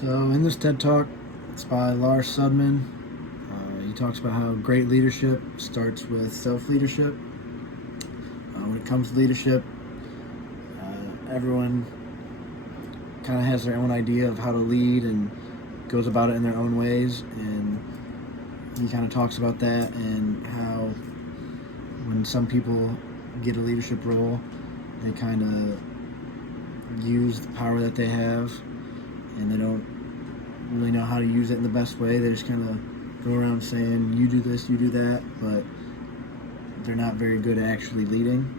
So in this TED Talk, it's by Lars Sudman. He talks about how great leadership starts with self-leadership. When it comes to leadership, everyone kind of has their own idea of how to lead and goes about it in their own ways. And he kind of talks about that and how when some people get a leadership role, they kind of use the power that they have and they don't really know how to use it in the best way. They just kind of go around saying, you do this, you do that, but they're not very good at actually leading.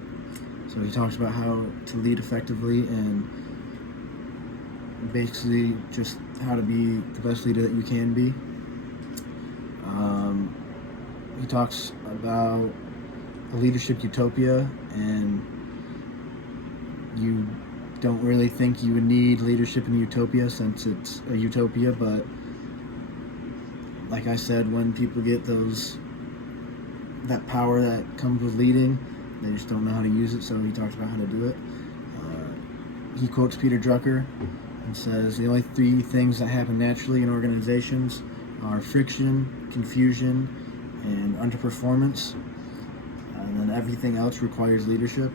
So he talks about how to lead effectively and basically just how to be the best leader that you can be. He talks about a leadership utopia, and you don't really think you would need leadership in a utopia since it's a utopia, but like I said, when people get that power that comes with leading, they just don't know how to use it, so he talks about how to do it. He quotes Peter Drucker and says, the only three things that happen naturally in organizations are friction, confusion, and underperformance, and then everything else requires leadership.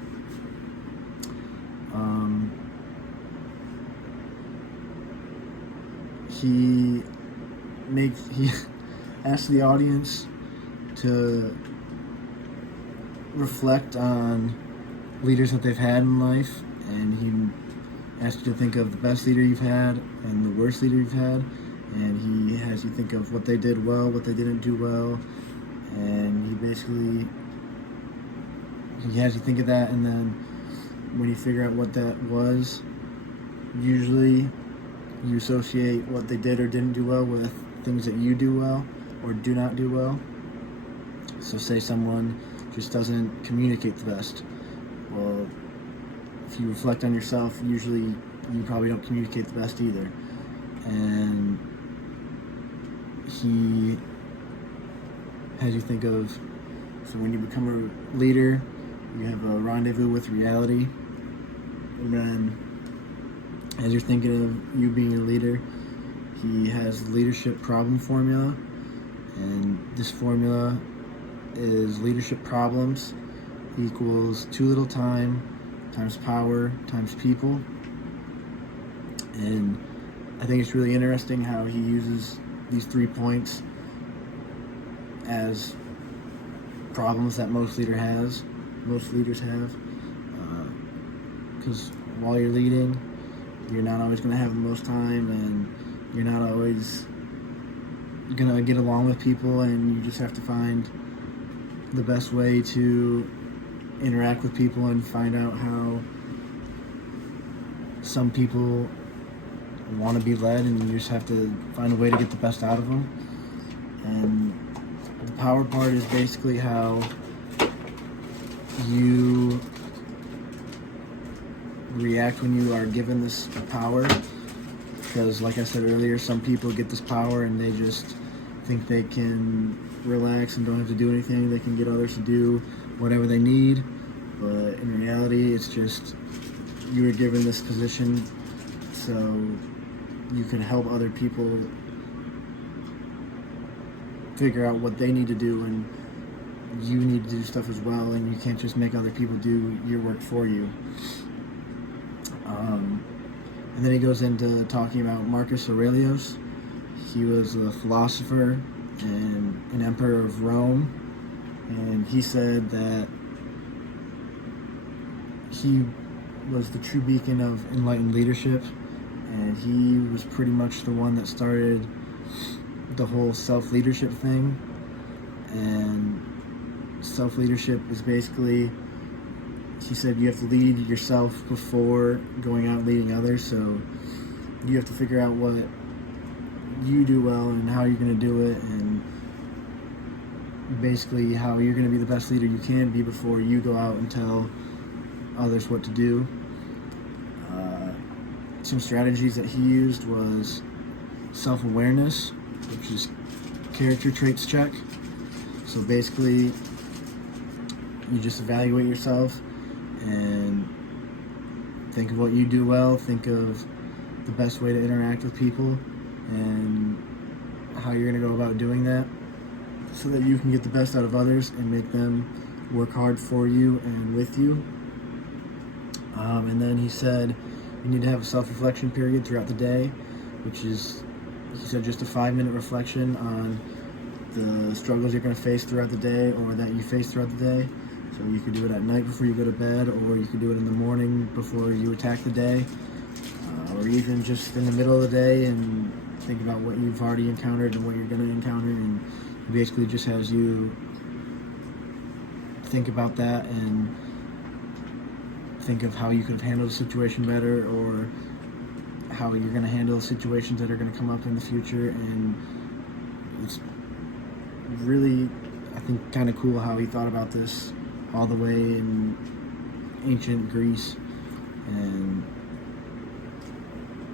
He asks the audience to reflect on leaders that they've had in life, and he asks you to think of the best leader you've had and the worst leader you've had, and he has you think of what they did well, what they didn't do well, and he has you think of that, and then when you figure out what that was, usually you associate what they did or didn't do well with things that you do well or do not do well. So say someone just doesn't communicate the best. Well, if you reflect on yourself, usually you probably don't communicate the best either. And he has you think of, so when you become a leader, you have a rendezvous with reality. And then as you're thinking of you being a leader, he has the leadership problem formula. And this formula is leadership problems equals too little time times power times people. And I think it's really interesting how he uses these 3 points as problems that most leaders have, because while you're leading, you're not always going to have the most time, and you're not always going to get along with people, and you just have to find the best way to interact with people and find out how some people want to be led, and you just have to find a way to get the best out of them. And the power part is basically how you react when you are given this power, because like I said earlier, some people get this power and they just think they can relax and don't have to do anything. They can get others to do whatever they need, but in reality it's just you were given this position so you can help other people figure out what they need to do, and you need to do stuff as well, and you can't just make other people do your work for you. And then he goes into talking about Marcus Aurelius. He was a philosopher and an emperor of Rome, and he said that he was the true beacon of enlightened leadership, and he was pretty much the one that started the whole self-leadership thing. And self-leadership is basically, he said, you have to lead yourself before going out and leading others. So you have to figure out what you do well and how you're going to do it, and basically how you're going to be the best leader you can be before you go out and tell others what to do. Some strategies that he used was self-awareness, which is character traits check. So basically you just evaluate yourself and think of what you do well, think of the best way to interact with people, and how you're going to go about doing that so that you can get the best out of others and make them work hard for you and with you. And then he said you need to have a self-reflection period throughout the day, which is, he said, just a 5-minute reflection on the struggles you're going to face throughout the day or that you face throughout the day. So you could do it at night before you go to bed, or you could do it in the morning before you attack the day, or even just in the middle of the day and think about what you've already encountered and what you're going to encounter, and basically just has you think about that and think of how you could have handled the situation better, or how you're going to handle situations that are going to come up in the future. And it's really, I think, kind of cool how he thought about this all the way in ancient Greece. And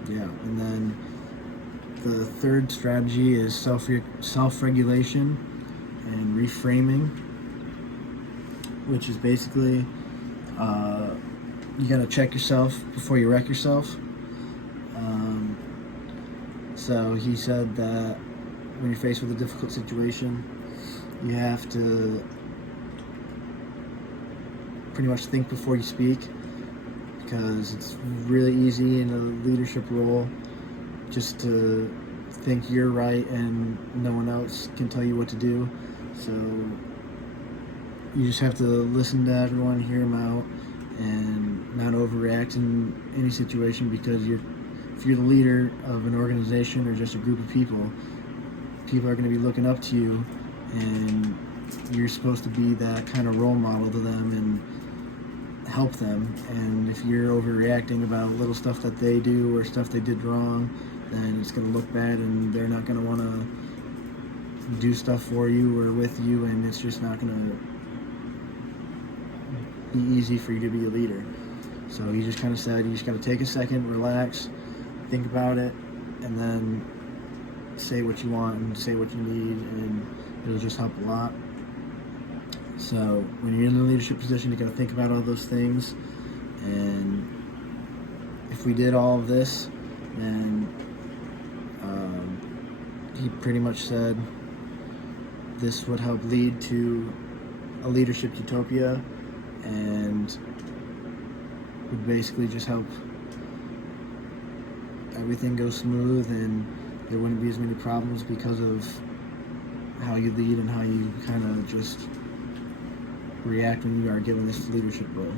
yeah, and then the third strategy is self-regulation and reframing, which is basically you gotta check yourself before you wreck yourself. So he said that when you're faced with a difficult situation, you have to pretty much think before you speak, because it's really easy in a leadership role just to think you're right and no one else can tell you what to do. So you just have to listen to everyone, hear them out, and not overreact in any situation, because if you're the leader of an organization or just a group of people are going to be looking up to you, and you're supposed to be that kind of role model to them and help them. And if you're overreacting about little stuff that they do or stuff they did wrong, then it's going to look bad, and they're not going to want to do stuff for you or with you, and it's just not going to be easy for you to be a leader. So he just kind of said you just got to take a second, relax, think about it, and then say what you want and say what you need, and it'll just help a lot. So when you're in a leadership position, you got to think about all those things. And if we did all of this, then he pretty much said this would help lead to a leadership utopia, and would basically just help everything go smooth, and there wouldn't be as many problems because of how you lead and how you kind of just react when you are given this leadership role.